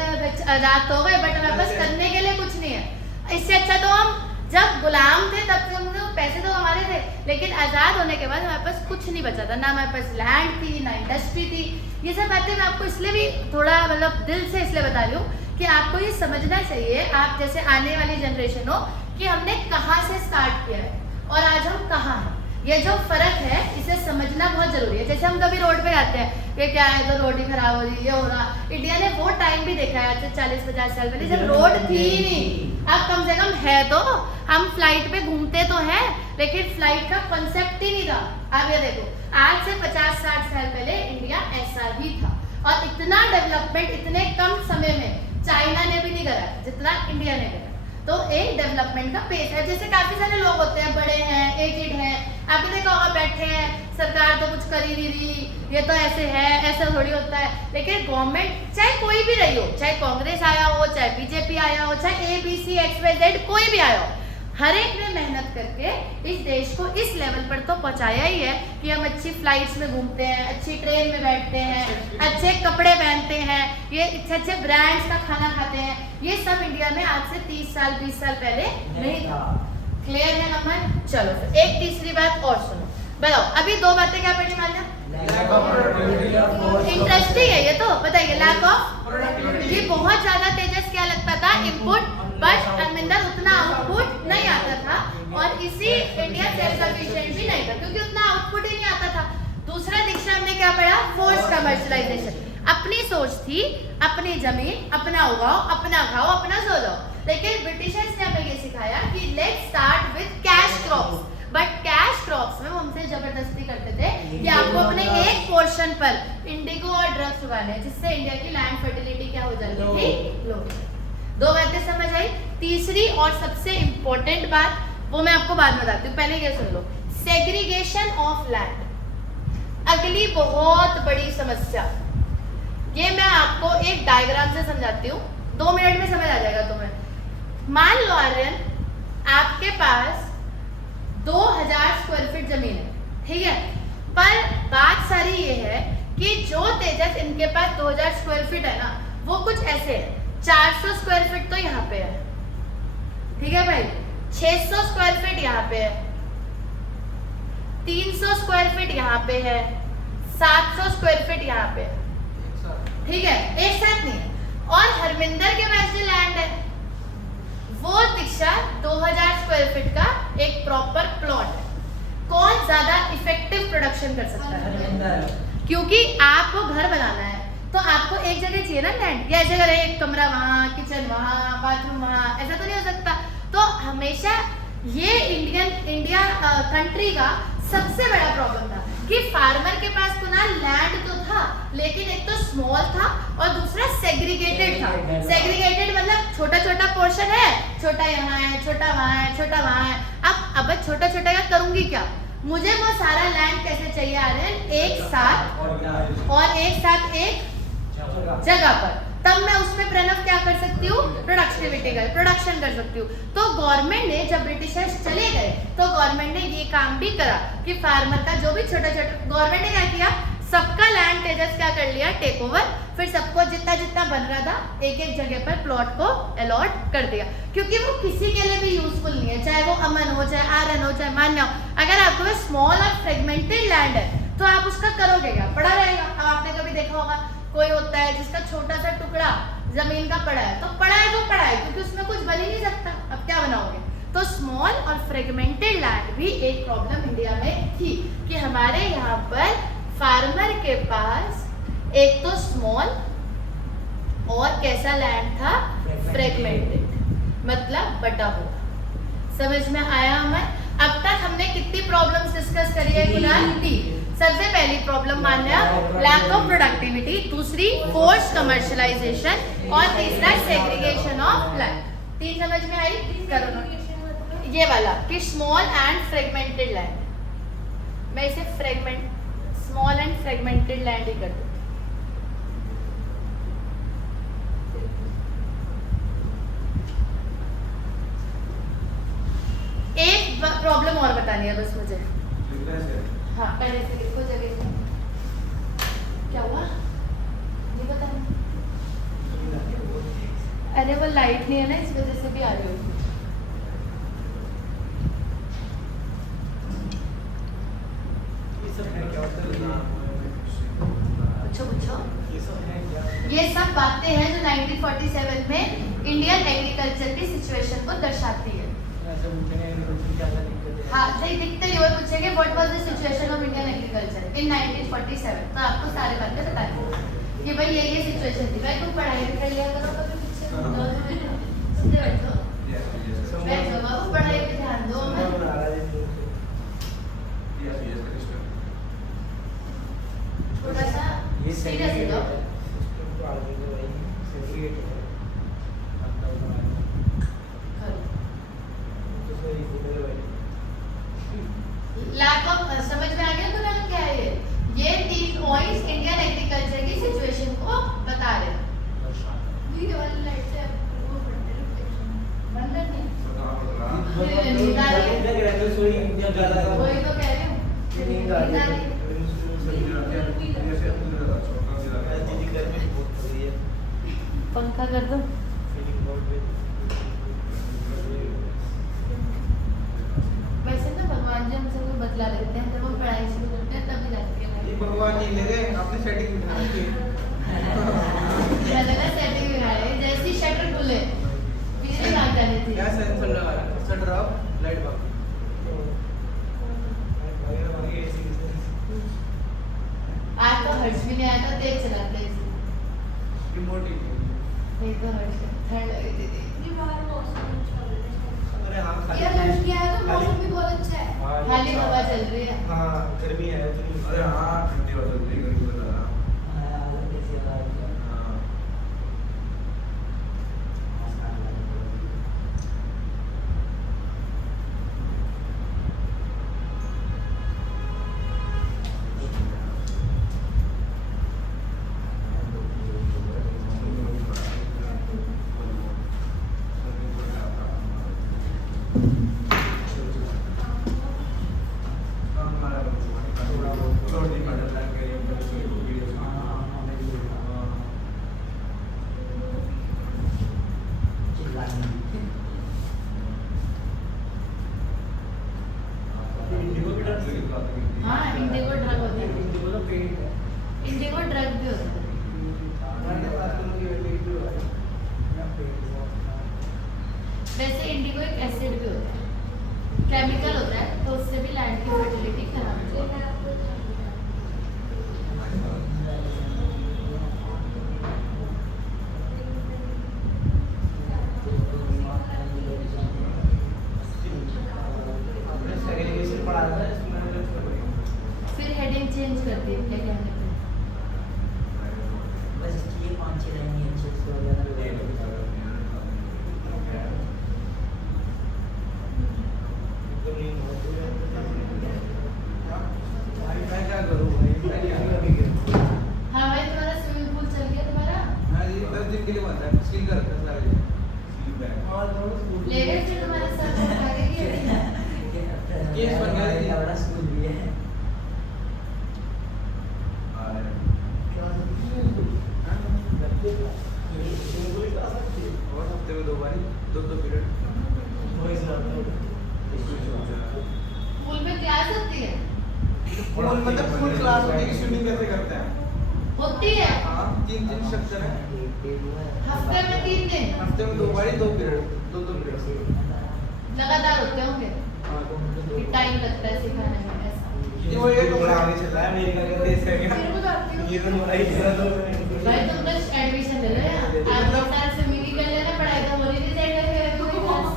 रात हो गए, बट हमारे पास करने के लिए कुछ नहीं है। इससे अच्छा तो हम जब गुलाम थे तब तो हम पैसे तो हमारे थे, लेकिन आज़ाद होने के बाद हमारे पास कुछ नहीं बचा था, ना हमारे पास लैंड थी, ना इंडस्ट्री थी। ये सब बातें मैं आपको इसलिए भी थोड़ा मतलब दिल से इसलिए बता रही हूँ कि आपको ये समझना चाहिए, आप जैसे आने वाली जनरेशन हो, कि हमने कहाँ से स्टार्ट किया है और आज हम कहाँ हैं। ये जो फर्क है इसे समझना बहुत जरूरी है। जैसे हम कभी रोड पे जाते हैं, ये क्या है, तो रोड ही खराब हो रही, ये हो रहा। इंडिया ने वो टाइम भी देखा है आज से 40-50 साल पहले, जब रोड थी ही नहीं। अब कम से कम है, तो हम फ्लाइट पे घूमते तो हैं, लेकिन फ्लाइट का कंसेप्ट ही नहीं था। अब ये देखो, आज से 50-60 साल पहले इंडिया ऐसा ही था, और इतना डेवलपमेंट इतने कम समय में चाइना ने भी नहीं करा जितना इंडिया ने करा। तो एक डेवलपमेंट का पेस है। जैसे काफी सारे लोग होते हैं, बड़े हैं, एजेड हैं, आपने देखा होगा बैठे हैं, सरकार तो कुछ कर ही नहीं रही, ये तो ऐसे है, ऐसा थोड़ी होता है। लेकिन गवर्नमेंट चाहे कोई भी रही हो, चाहे कांग्रेस आया हो, चाहे बीजेपी आया हो, चाहे ABC XYZ कोई भी आया हो, हर एक ने मेहनत करके इस देश को इस लेवल पर तो पहुंचाया ही है कि हम अच्छी फ्लाइट्स में घूमते हैं, अच्छी ट्रेन में बैठते हैं, अच्छे कपड़े पहनते हैं, ये अच्छे अच्छे ब्रांड्स का खाना खाते हैं। ये सब इंडिया में आज से 30 साल 20 साल पहले नहीं था। क्लियर है अमन? चलो फिर एक तीसरी बात और सुनो, बताओ अभी 2 बातें क्या पढ़ी मान्या? इंटरेस्टिंग है ये तो, बताइए। लैक ऑफ, ये बहुत ज्यादा तेजस क्या लगता था, इनपुट, बट अरविंदर उतना आउटपुट नहीं आता था, और इसी इंडिया सेल्फ सफिशिएंट भी नहीं था क्योंकि उतना आउटपुट ही नहीं आता था। दूसरा दीक्षा हमने क्या पढ़ा? Force commercialisation. अपनी सोच थी, अपनी जमीन, अपना उगाओ, अपना खाओ, अपना सो जाओ। लेकिन ब्रिटिशर्स ने हमें ये सिखाया कि let's start with cash crops, but cash crops में वो हमसे जबरदस्ती करते थे कि आपको अपने एक पोर्शन पर इंडिगो और ड्रग्स उगाने हैं, जिससे इंडिया की लैंड फर्टिलिटी क्या हो जाती थी, लो। 2 बातें समझ आई। तीसरी और सबसे इंपॉर्टेंट बात वो मैं आपको बाद में बताती हूँ, पहले ये सुन लो, सेग्रीगेशन ऑफ लैंड। अगली बहुत बड़ी समस्या, ये मैं आपको एक डायग्राम से समझाती हूँ, 2 मिनट में समझ आ जाएगा तुम्हें। मान लो आर्यन, आपके पास 2000 स्क्वायर फीट जमीन है, ठीक है, पर बात सारी ये है कि जो तेजस इनके पास 2000 स्क्वायर फीट है ना, वो कुछ ऐसे है, 400 स्क्वायर फीट तो यहाँ पे है, ठीक है भाई, 600 स्क्वायर फीट यहाँ पे है, 300 स्क्वायर फीट यहाँ पे है, 700 स्क्वायर फीट यहाँ पे है, ठीक है, एक साथ नहीं है। और हरमिंदर के पास जो लैंड है वो दीक्षा 2000 स्क्वायर फीट का एक प्रॉपर प्लॉट है। कौन ज्यादा इफेक्टिव प्रोडक्शन कर सकता है? हरमिंदर। क्योंकि आपको घर बनाना है तो आपको एक जगह चाहिए ना लैंड, या जगह रहे एक कमरा वहाँ, किचन वहाँ, बाथरूम वहाँ, ऐसा तो नहीं हो सकता। तो हमेशा ये इंडिया कंट्री का सबसे बड़ा प्रॉब्लम था कि फार्मर के पास तो ना लैंड तो था, लेकिन एक तो स्मॉल था और दूसरा सेग्रीगेटेड था। सेग्रीगेटेड मतलब छोटा छोटा पोर्शन है, छोटा यहाँ है, छोटा वहाँ है, छोटा वहाँ है। अब छोटा छोटा का करूंगी क्या? मुझे वो सारा लैंड कैसे चाहिए आ रहे हैं एक साथ, और एक साथ एक जगह पर, तब मैं उसमें प्रणव क्या कर सकती हूँ, प्रोडक्शन कर सकती हूँ। तो गवर्नमेंट ने, जब ब्रिटिशर्स चले गए तो गवर्नमेंट ने ये काम भी करा कि फार्मर का जो भी छोटा छोटा, गवर्नमेंट ने क्या किया, सबका लैंड तेजस क्या कर लिया, टेक ओवर, फिर सबको जितना जितना बन रहा था एक एक जगह पर प्लॉट को अलॉट कर दिया, क्योंकि वो किसी के लिए भी यूजफुल नहीं है, चाहे वो अमन हो, चाहे आर्यन हो, चाहे मान्या हो। अगर आपको स्मॉल और फ्रेगमेंटेड लैंड है तो आप उसका करोगे क्या, पड़ा रहेगा। अब आपने कभी देखा होगा कोई होता है जिसका छोटा सा टुकड़ा जमीन का पड़ा है, तो पड़ा है तो पड़ा है, क्योंकि उसमें कुछ बन ही नहीं सकता, अब क्या बनाओगे। तो स्मॉल और फ्रेगमेंटेड लैंड भी एक प्रॉब्लम इंडिया में थी कि हमारे यहाँ पर फार्मर के पास एक तो स्मॉल और कैसा लैंड था, फ्रेगमेंटेड, मतलब बटा हुआ। समझ में आया हमें? अब तक हमने कितनी प्रॉब्लम्स डिस्कस करी है कुणाल? 3। सबसे पहली प्रॉब्लम मानना लैक ऑफ प्रोडक्टिविटी, दूसरी फोर्स कमर्शियलाइजेशन, और तीसरा सेग्रीगेशन ऑफ लैंड। 3 समझ में आई? करो ये वाला कि स्मॉल एंड फ्रेगमेंटेड लैंड। मैं इसे स्मॉल एंड फ्रेगमेंटेड लैंड ही कर दूँ। एक प्रॉब्लम और बतानी है बस मुझे। हाँ, पहले से लिखो जगह से। क्या हुआ ये बताना। अरे वो लाइट नहीं है ना, इस वजह से भी आ रही होगी। पूछो। ये सब बातें हैं जो 1947 में इंडियन एग्रीकल्चर की सिचुएशन को दर्शाती है। हाँ, नहीं दिखते नहीं, वो पूछेंगे what was the situation of Indian agriculture in 1947, तो आपको सारे बातें बतानी कि भाई ये सिचुएशन थी। भाई तुम पढ़ाई कर लिया करो कभी पीछे, सुनते बैठो बाबू, पढ़ाई पे ध्यान दो। थोड़ा सा सीरियस हो जाओ। लैक वही तो कह रही हूँ। नींद आ रही है। पंखा कर दो। वैसे ना भगवान जी हमसे कोई बदला लेते हैं, जब वो पढ़ाई शुरू करते हैं तभी जाके ये भगवान नहीं ले रहे, आपने सेटिंग बिठा रखी है। लगा सेटिंग में आए, जैसी शटर खुले बिजली भाग जानी थी। क्या सेंसर लगा रहा है? शटर ऑफ, लाइट बंद। आज तो हर्ष भी नहीं आया था, तेज चलाते हैं इसे। रिमोट ही नहीं तो हर्ष ठंड लगी थी। अरे हाँ यार लंच किया है तो मौसम भी बहुत अच्छा है। खाली हवा चल रही है। हाँ गर्मी है इतनी। अरे हाँ ठंडी हवा चल रही है, गर्मी लग रहा हाँ हाँ इंडिगो ड्रग होता है। इंडिगो ड्रग भी होता है। वैसे इंडिगो एक एसिड भी होता है, केमिकल होता है, तो उससे भी लैंड की फर्टिलिटी खराब हो जाती है। फिर हेडिंग चेंज कर दी क्या कहने पे। मैं क्या करूँ भाई? मैं क्या करूँ? हाँ भाई तुम्हारा स्विमिंग पूल चल गया तुम्हारा। मैं जी 10 दिन के लिए बंद है, सील कर रखा है सारे दिन। ले गए फिर तुम्हारे साथ आगे की केस बन गया है। और हफ्ते में 2 बार 2 पीरियड। पूल में क्लास होती है। फुल मतलब फुल क्लास होती है कि स्विमिंग कैसे करते हैं। होती है हाँ 3 स्ट्रक्चर है। हफ्ते में 3 दिन हफ्ते में 2 बार 2 पीरियड 2 पीरियड। लगातार होते होंगे। हाँ टाइम लगता है सिखाने में ऐसा। ये वो ये टुकड़ा आगे चला है मेरे घर के फिर वो करती हूँ। ये तो भाई भाई तुम तो एडमिशन ले लो यार। आज साल से मिली कर लेना, पढ़ाई तो हो रही थी जाएगा फिर कोई क्लास।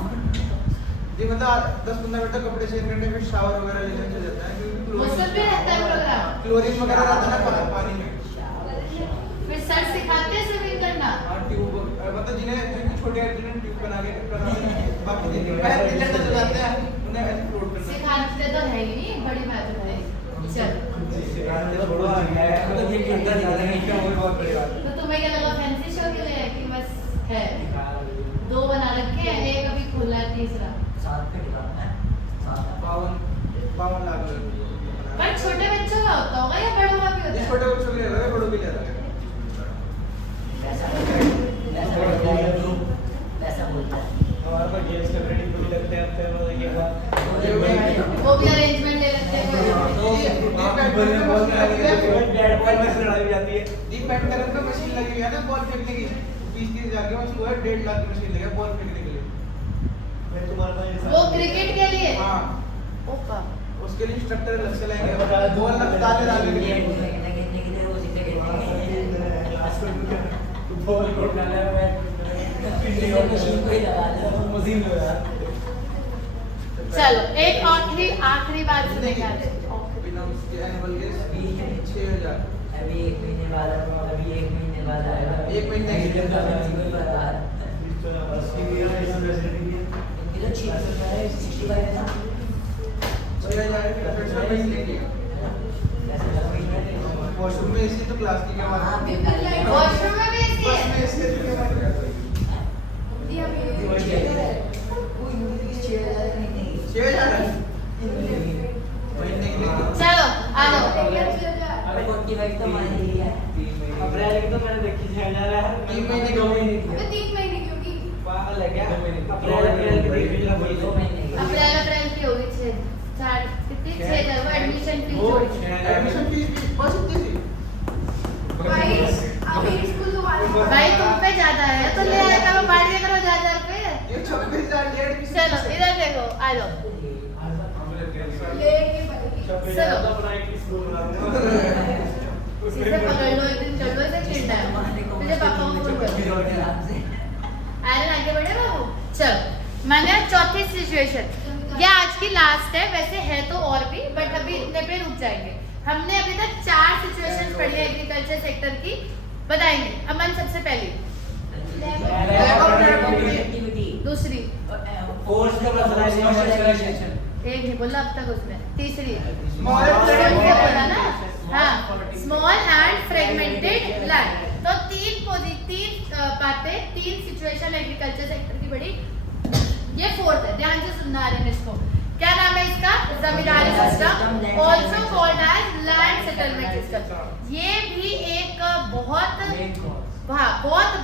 जी मतलब 10-15 मिनट तक कपड़े चेंज करने फिर शावर वगैरह लेने चले जाता है क्योंकि हॉस्टल पे रहता है प्रोग्राम। क्लोरीन वगैरह रहता है ना पानी में। फिर सर सिखाते हैं स्विमिंग करना। हाँ ट्यूब मतलब जिन्हें छोटे जिन्हें ट्यूब बना के बाकी दिन पैर नीचे तक जाते हैं उन्हें ऐसे फ्लोट करना सिखाते तो है ही नहीं, बड़ी बात है। चल तो तुम्हें क्या लगा फैंसी शो के लिए कि बस है? 2 बना रखे हैं, एक अभी खुला है, तीसरा। 52 लाख पर छोटे बच्चों का होता होगा या बड़ों का भी होता है? छोटे बच्चों के लिए अलग है बड़ों के लिए अलग है। हमारे पास गेम्स के रेडी पूरी लगते हैं हफ्ते में ये बात वो भी अरेंजमेंट ले लेते हैं। बैडमिंटन में मशीन लगी हुई है ना बॉल फेंकने की 20-30 जाके उसको है 1.5 लाख की मशीन लगी है बॉल फेंकने के लिए। वो क्रिकेट के लिए। हाँ ओपा उसके लिए इंस्ट्रक्टर अलग से लाएंगे बॉल लग डाले डाले के लिए बॉल को डाले मशीन लगा। चलो एक आखिरी बात सुनेंगे आज। बिना उसके एनुअल के 6000 अभी 1 महीने बाद आएगा। 1 महीने की वॉशरूम में एसी तो क्लास की क्या बात है। वॉशरूम में भी ऐसी बस है। में एसी है 6000 है है क्या? अप्रैल की डेट लगी 2 महीने की। अप्रैल की होगी 4 कितनी 6,000 वो एडमिशन फीस जोड़ के। एडमिशन फीस बस इतनी थी। भाई अभी स्कूल दोबारा भाई तुम पे ज्यादा है तो ले आया करो बाढ़ दिया करो 1,000 रुपए। ये 26,000 की एडमिशन चलो इधर देखो आ जाओ लेके पड़ेगी। चलो इसे पकड़ लो एक दिन कर लो इसे चिढ़ना है मुझे पापा को फोन करो। आयरन आगे बढ़े बाबू। चलो मैंने चौथी सिचुएशन ये आज की लास्ट है वैसे है तो और भी बट अभी इतने पे रुक जाएंगे। हमने अभी तक 4 सिचुएशन पढ़ी है एग्रीकल्चर सेक्टर की बताएंगे। अमन सबसे पहली दूसरी फोर्स का मसला एक नहीं बोला अब तक उसमें तीसरी Small क्या बोला ना हाँ स्मॉल एंड फ्रेगमेंटेड लैंड। तो तीन बातें 3 सिचुएशन एग्रीकल्चर सेक्टर की बड़ी। ये फोर्थ है ध्यान से सुनना आ रहे हैं इसको। क्या नाम है इसका? Zamindari system also called as land settlement system. ये भी एक बहुत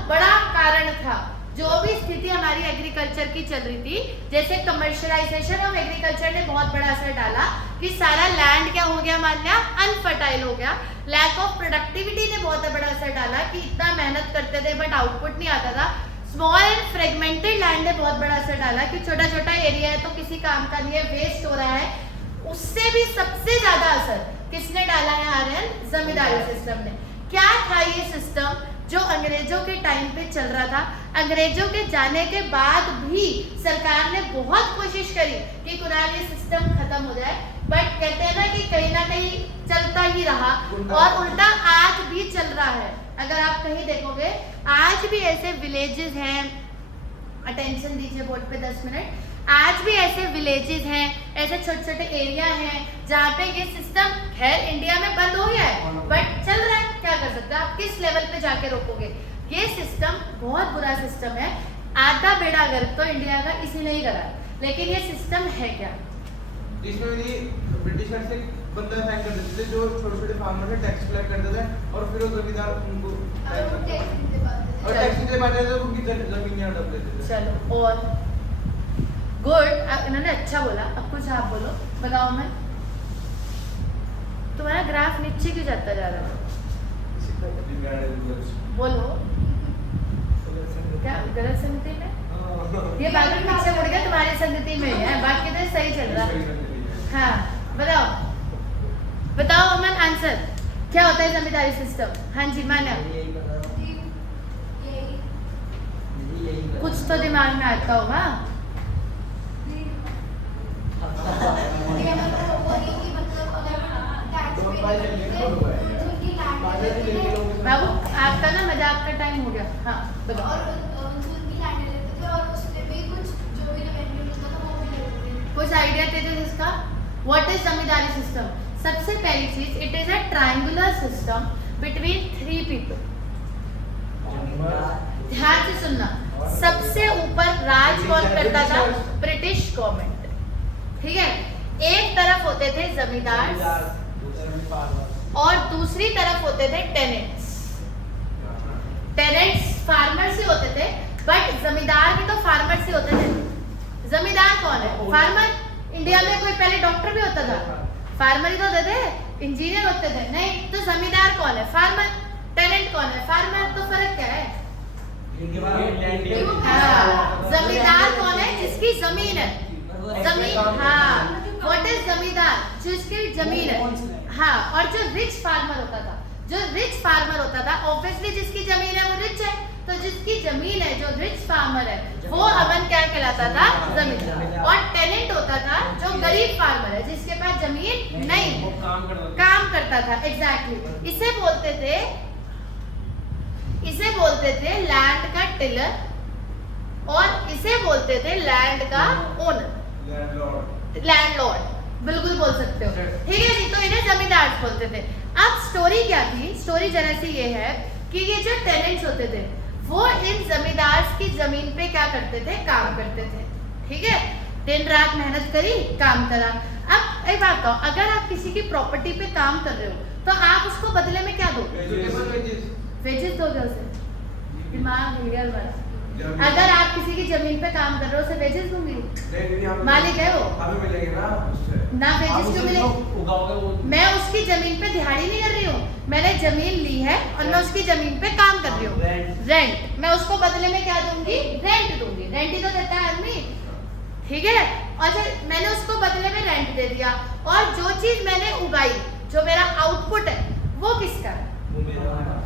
बड़ा कारण था जो भी स्थिति हमारी एग्रीकल्चर की चल रही थी। जैसे कमर्शियलाइजेशन ऑफ एग्रीकल्चर ने बहुत बड़ा असर डाला कि सारा लैंड क्या हो गया मान लिया अनफर्टाइल हो गया। लैक ऑफ प्रोडक्टिविटी ने बहुत बड़ा असर डाला कि इतना मेहनत करते थे बट आउटपुट नहीं आता था। स्मॉल एंड फ्रेगमेंटेड लैंड ने बहुत बड़ा असर डाला कि छोटा छोटा एरिया है तो किसी काम का नहीं है वेस्ट हो रहा है। उससे भी सबसे ज्यादा असर किसने डाला है आर्यन? जमींदारी सिस्टम ने। क्या था ये सिस्टम जो अंग्रेजों के टाइम पे चल रहा था। अंग्रेजों के जाने के बाद भी सरकार ने बहुत कोशिश करी कि कुरान ये सिस्टम खत्म हो जाए बट कहते हैं ना कि कहीं ना कहीं चलता ही रहा और उल्टा आज भी चल रहा है। अगर आप कहीं देखोगे आज भी ऐसे विलेजेस हैं, अटेंशन दीजिए बोर्ड पे 10 मिनट। आज भी ऐसे विलेजेस हैं, ऐसे छोटे छोटे एरिया हैं जहाँ पे ये सिस्टम खैर इंडिया में बंद हो गया है बट चल रहा है। क्या कर सकते हैं आप? किस लेवल पे जाके रोकोगे? ये सिस्टम बहुत बुरा सिस्टम है। आधा बेड़ा गर्क तो इंडिया का इसी ने ही करा लेकिन ये सिस्टम है क्या? इसमें भी ब्रिटिशर से बंदा साइन कर देते थे जो छोटे छोटे फार्मर से टैक्स कलेक्ट करते थे और फिर वो जमींदार उनको और वो टैक्स नहीं दे पाते थे। और टैक्स दे पाते थे तो उनकी जमीन यहाँ डब देते थे। चलो और गुड इन्होंने अच्छा बोला। अब कुछ आप बोलो बताओ। मैं तुम्हारा ग्राफ नीचे क्यों जाता जा रहा है? बोलो क्या गलत संगति में? ये बादल पीछे मुड़ गया तुम्हारी संगति में है बाकी तो सही चल रहा है। हाँ बताओ अमन आंसर क्या होता है जमींदारी सिस्टम? हाँ जी मान्या कुछ तो दिमाग में आता होगा। ये मतलब वही कि मतलब अगर टैक्स पे करते थे तो उनकी लैंड लेते थे बाबू आपका ना मजाक का टाइम हो गया। हाँ बताओ। और उनकी लैंड लेते थे और उसमें भी कुछ जो भी रेवेन्यू मिलता था वो भी लेते थे। कुछ आइडिया दे दो इसका। What is zamindari system? सबसे पहली चीज it is a triangular system between 3 people. ध्यान से सुनना। सबसे ऊपर राज कौन करता था? British government. ठीक है। एक तरफ होते थे जमींदार और दूसरी तरफ होते थे टेनेंट्स। टेनेंट्स फार्मर से होते थे बट जमींदार भी तो फार्मर से होते थे। जमींदार कौन है? फार्मर। इंडिया में कोई पहले डॉक्टर भी होता था? फार्मर ही तो होते थे, इंजीनियर होते थे। नहीं तो जमींदार कौन है? फार्मर। टेनेंट कौन है? फार्मर। तो फर्क क्या है? जमींदार कौन है? जिसकी जमीन है। जमीन हाँ व्हाट इज जमींदार? जिसकी जमीन है। हाँ और जो रिच फार्मर होता था, जो रिच फार्मर होता था ऑब्वियसली जिसकी जमीन है वो रिच है। तो जिसकी जमीन है जो रिच फार्मर है वो अमन क्या कहलाता था? जमींदार। और टेनेंट होता था जो गरीब फार्मर है जिसके पास जमीन नहीं काम करता था। एग्जैक्टली इसे बोलते थे लैंड का टिलर और इसे बोलते थे लैंड का ओनर, लैंडलॉर्ड। बिल्कुल बोल सकते हो। ठीक है जी। तो इन्हें जमींदार बोलते थे। अब स्टोरी क्या थी? स्टोरी जरा सी ये है कि ये जो टेनेंट्स होते थे वो इन जमींदार की जमीन पे क्या करते थे? काम करते थे। ठीक है। दिन रात मेहनत करी, काम करा। अब एक बात बताओ, अगर आप किसी की प्रॉपर्टी पे काम कर रहे हो तो आप उसको बदले में क्या दो? वेजेस दोगे उसे? दिमाग हिलियल वाला। अगर आप किसी की जमीन पे काम कर रहे हो उसे वेजेस दूंगी? नहीं, नहीं, हमें- मालिक है वो। हमें मिलेंगे ना उससे। ना आप वेजेस उसे क्यों मिले? जो उगाओगे वो मैं उसकी जमीन पे दिहाड़ी नहीं कर रही हूँ, मैंने जमीन ली है और मैं उसकी जमीन पे काम कर रही हूँ, रेंट। मैं उसको बदले में क्या दूंगी? रेंट दूंगी। रेंट ही तो देता है आदमी, ठीक है। और मैंने उसको बदले में रेंट दे दिया, और जो चीज मैंने उगाई, जो मेरा आउटपुट है, वो किसका है? वो मेरा है।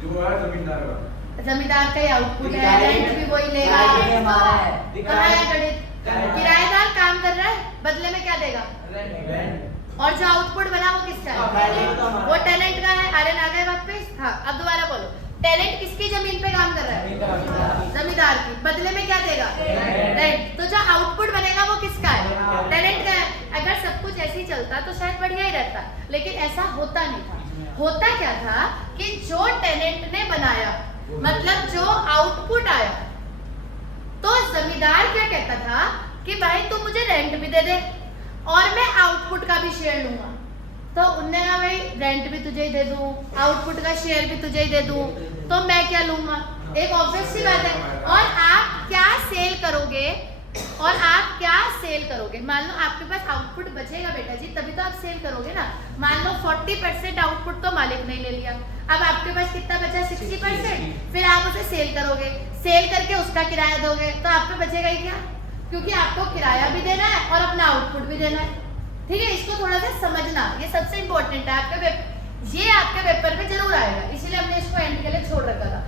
जो हमारा जमींदार का। जमींदार का ही आउटपुट है, किराए- रेंट भी वही लेगा। किराए भी हमारा है। कहाँ है गणित? किराएदार काम कर रहा है, बदले में क्या देगा? रेंट। और जो आउटपुट बना वो किसका है? वो टेनेंट का है। अरे ना गए वापस? हाँ, अब दोबारा बोलो। टेनेंट किसकी जमीन पे काम कर रहा है? जमींदार की। बदले में क्या देगा? रेंट। तो जो आउटपुट बनेगा वो किसका है? टेनेंट का है। अगर सब कुछ ऐसे ही चलता तो शायद बढ़िया ही रहता, लेकिन ऐसा होता नहीं था। होता क्या था कि जो टेनेंट ने बनाया, मतलब जो आउटपुट आया, तो जमींदार क्या कहता था कि भाई तू मुझे रेंट भी दे दे और मैं आउटपुट का भी शेयर लूंगा। तो उनने कहा भाई रेंट भी तुझे ही दे दूं, आउटपुट का शेयर भी तुझे ही दे दूं, तो मैं क्या लूंगा? एक ऑब्वियस सी बात है। और आप क्या सेल करोगे, और आप क्या सेल करोगे? मान लो आपके पास आउटपुट बचेगा बेटा जी, तभी तो आप सेल करोगे ना। मान लो 40% आउटपुट तो मालिक ने ले लिया, अब आपके पास कितना बचा? 60%। फिर आप उसे सेल करोगे, सेल करके उसका किराया दोगे, तो आप पे बचेगा ही क्या? क्योंकि आपको किराया भी देना है और अपना आउटपुट भी देना है, ठीक है। इसको थोड़ा सा समझना, ये सबसे इंपॉर्टेंट है। ये आपके पेपर में जरूर आएगा, इसीलिए हमने इसको एंड के लिए छोड़ रखा था।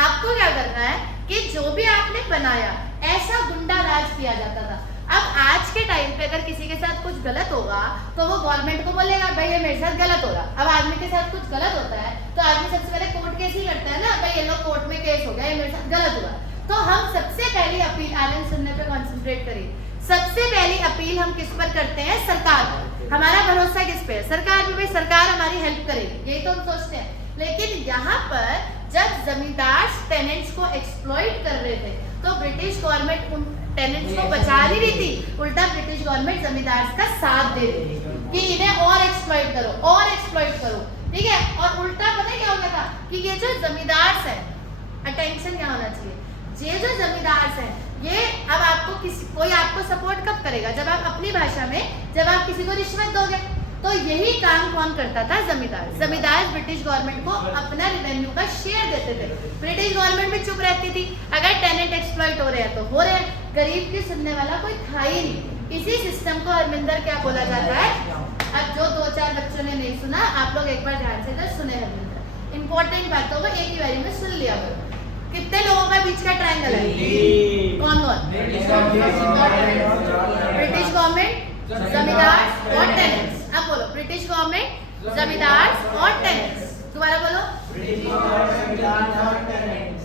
आपको क्या करना है कि जो भी आपने बनाया, ऐसा गुंडा राज किया जाता था। अब आज के टाइम पे अगर किसी के साथ कुछ गलत होगा तो वो गवर्नमेंट को बोलेगा भाई ये मेरे साथ गलत हो रहा। अब आदमी के साथ कुछ गलत होता है तो आदमी सबसे पहले कोर्ट केस ही करता है ना, भाई ये लोग कोर्ट में केस हो गया, ये मेरे साथ गलत हुआ। तो हम सबसे पहली अपील, आनंद सुनने पे कॉन्सेंट्रेट करिए, सबसे पहली अपील हम किस पर करते हैं? सरकार पर। हमारा भरोसा किस पे है? सरकार पे। भाई सरकार हमारी हेल्प करेगी, यही तो हम सोचते हैं। लेकिन यहाँ पर जब जमींदार टेनेंट्स को एक्सप्लॉइट कर रहे थे तो ब्रिटिश गवर्नमेंट उन टेनेंट्स को बचा नहीं रही थी, उल्टा ब्रिटिश गवर्नमेंट जमींदार का साथ दे रही थी कि इन्हें और एक्सप्लॉइट करो, और एक्सप्लॉइट करो, ठीक है। और उल्टा पता क्या हो गया था कि ये जो जमींदार है, अटेंशन क्या होना चाहिए, ये जो जमींदार है, ये अब आपको कोई आपको सपोर्ट कब करेगा? जब आप अपनी भाषा में, जब आप किसी को रिश्वत दोगे। तो यही काम कौन करता था? जमींदार। जमींदार ब्रिटिश गवर्नमेंट को अपना रेवेन्यू का शेयर देते थे, ब्रिटिश गवर्नमेंट भी चुप रहती थी। अगर टेनेंट एक्सप्लॉइट हो रहे हैं तो हो रहे हैं, गरीब की सुनने वाला कोई था ही नहीं। इसी सिस्टम को हरमिंदर क्या बोला जाता है? अब जो 2-4 बच्चों ने नहीं सुना, आप लोग एक बार ध्यान से इधर सुने हरमिंदर। इंपॉर्टेंट बातों को एक ही बारी में सुन लिया करो। कितने लोगों का बीच का ट्रायंगल है? कौन कौन? ब्रिटिश गवर्नमेंट, जमींदार और टेनेंट्स। अब बोलो, ब्रिटिश गवर्नमेंट, जमींदार और टेनेंट्स। दोबारा बोलो।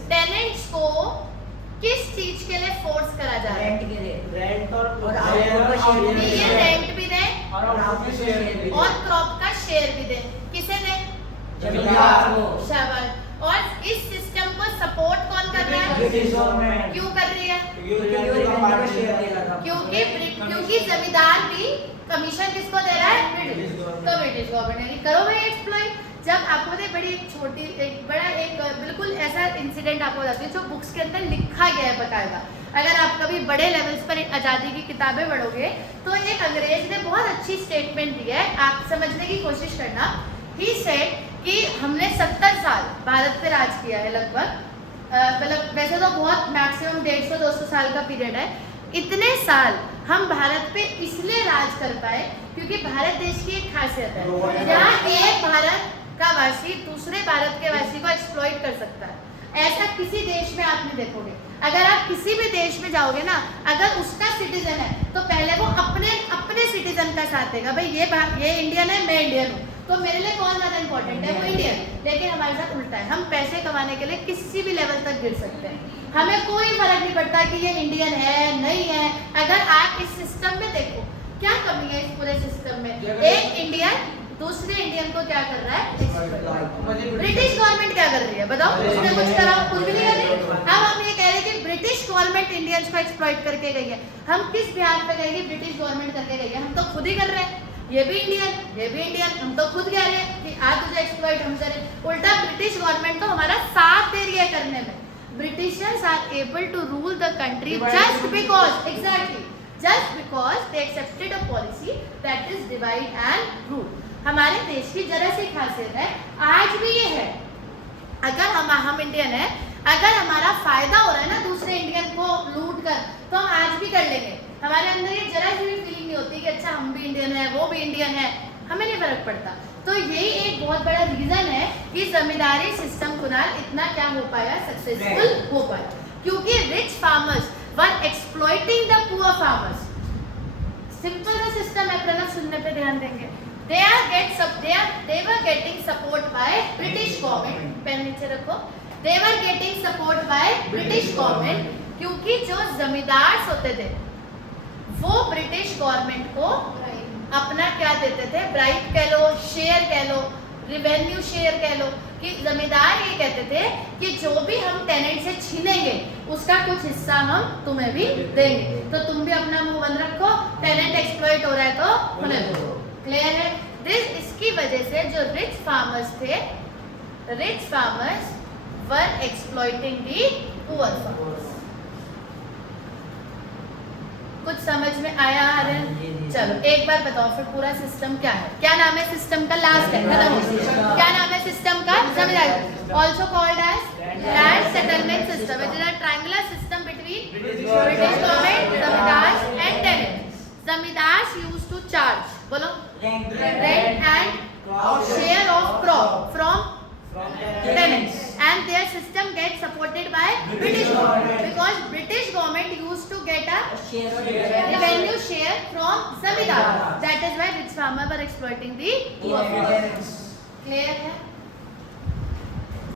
टेनेंट्स को किस चीज के लिए फोर्स करा जा रहा है? रेंट के लिए। रेंट और आउटपुट का शेयर कि भी ये दें। रेंट भी दें और आउटपुट शेयर भी और क्रॉप का शेयर भी दें। किसे दें? जमींदार को। शाबाश। और इस सिस्टम को सपोर्ट कौन कर रहा है? British government. क्यों कर रही है? क्योंकि वो रेवेन्यू का शेयर देगा था। क्योंकि जमींदार भी कमीशन किसको दे रहा है? ब्रिटिश। तो ब्रिटिश गवर्नमेंट ने करो भाई एक्सप्लॉइट। जब आपको पता है बड़ी छोटी एक बिल्कुल ऐसा इंसिडेंट आपको बताती है जो बुक्स के अंदर लिखा गया है बकायदा। अगर आप कभी बड़े लेवल्स पर आज़ादी की किताबें पढ़ोगे तो एक अंग्रेज ने बहुत अच्छी स्टेटमेंट दी है, आप समझने की कोशिश करना। ही सेड कि हमने 70 साल भारत पे राज किया है लगभग, मतलब वैसे तो बहुत मैक्सिमम 150-200 साल का पीरियड है। इतने साल हम भारत पे इसलिए राज कर पाए क्योंकि भारत देश की एक खासियत है, यहाँ एक भारत का वासी दूसरे भारत के वासी को एक्सप्लॉइट कर सकता है। ऐसा किसी देश में आप नहीं देखोगे। अगर आप किसी भी देश में जाओगे ना, अगर उसका सिटीजन है तो पहले वो अपने सिटीजन का साथ देगा। भाई ये इंडियन है, मैं इंडियन हूँ, तो मेरे लिए कौन ज़्यादा इंपॉर्टेंट है? वो इंडियन। लेकिन हमारे साथ उल्टा है, हम पैसे कमाने के लिए किसी भी लेवल तक गिर सकते हैं, हमें कोई फर्क नहीं पड़ता कि ये इंडियन है नहीं है। अगर आप इस सिस्टम में देखो क्या कमी है इस पूरे सिस्टम में, एक इंडियन दूसरे इंडियन को क्या कर रहा है? ब्रिटिश गवर्नमेंट क्या कर रही है बताओ? उसने कुछ करा? कुछ भी नहीं कर रही। अब हम ये कह रहे हैं कि ब्रिटिश गवर्नमेंट इंडियंस को एक्सप्लॉइट करके गई है। हम किस बिहार पे गए? ब्रिटिश गवर्नमेंट करके गई है। हम तो खुद ही कर रहे हैं, ये भी इंडियन, ये भी इंडियन, हम तो खुद कह रहे हैं कि आज तुझे एक्सप्लॉइट हम करें। उल्टा ब्रिटिश गवर्नमेंट तो हमारा साथ दे रही है करने में। Britishers are able to rule the country just because they accepted a policy that is divide and rule. हमारे देश की जरा सी खासियत है, आज भी ये है, अगर हम इंडियन है, अगर हमारा फायदा हो रहा है ना दूसरे इंडियन को लूट कर, तो हम आज भी कर लेंगे। हमारे अंदर ये जरा सी भी फीलिंग नहीं होती कि अच्छा हम भी इंडियन है, वो भी इंडियन है, हमें नहीं फर्क पड़ता। तो यही एक बहुत बड़ा रीजन है कि जमींदारी सिस्टम कुणाल इतना क्या हो पाया, सक्सेसफुल हो पाया, क्योंकि rich farmers were exploiting the poor farmers. Simple सा सिस्टम है, प्रणव सुनने पे ध्यान देंगे। They were getting support by British government। Pen नीचे रखो। They were getting support by British government, क्योंकि जो जमींदार होते थे वो ब्रिटिश गवर्नमेंट को अपना क्या देते थे, ब्राइब कह लो, शेयर कह लो, रिवेन्यू शेयर कह लो, कि जमींदार ये कहते थे कि जो भी हम टेनेंट से छीनेंगे उसका कुछ हिस्सा हम तुम्हें भी देंगे, तो तुम भी अपना मुंह बंद रखो, टेनेंट एक्सप्लॉइट हो रहा है तो उन्हें दो। क्लियर है? इसकी वजह से जो रिच फार्मर्स थे, rich farmers were exploiting the poor farmers. कुछ समझ में आया आर्यन? चलो एक बार बताओ फिर पूरा सिस्टम क्या है, क्या नाम है सिस्टम का, लास्ट है खत्म हो गया। क्या नाम है सिस्टम का? Zamindari, also called as land settlement system. It is a triangular system between British government, zamindar and tenants. Zamindar used to charge, बोलो, rent and share of crop from tenants, and their system gets supported by British government, because British government used to get a revenue share from zamindar. That is why rich farmers were exploiting the poor farmers. Clear है?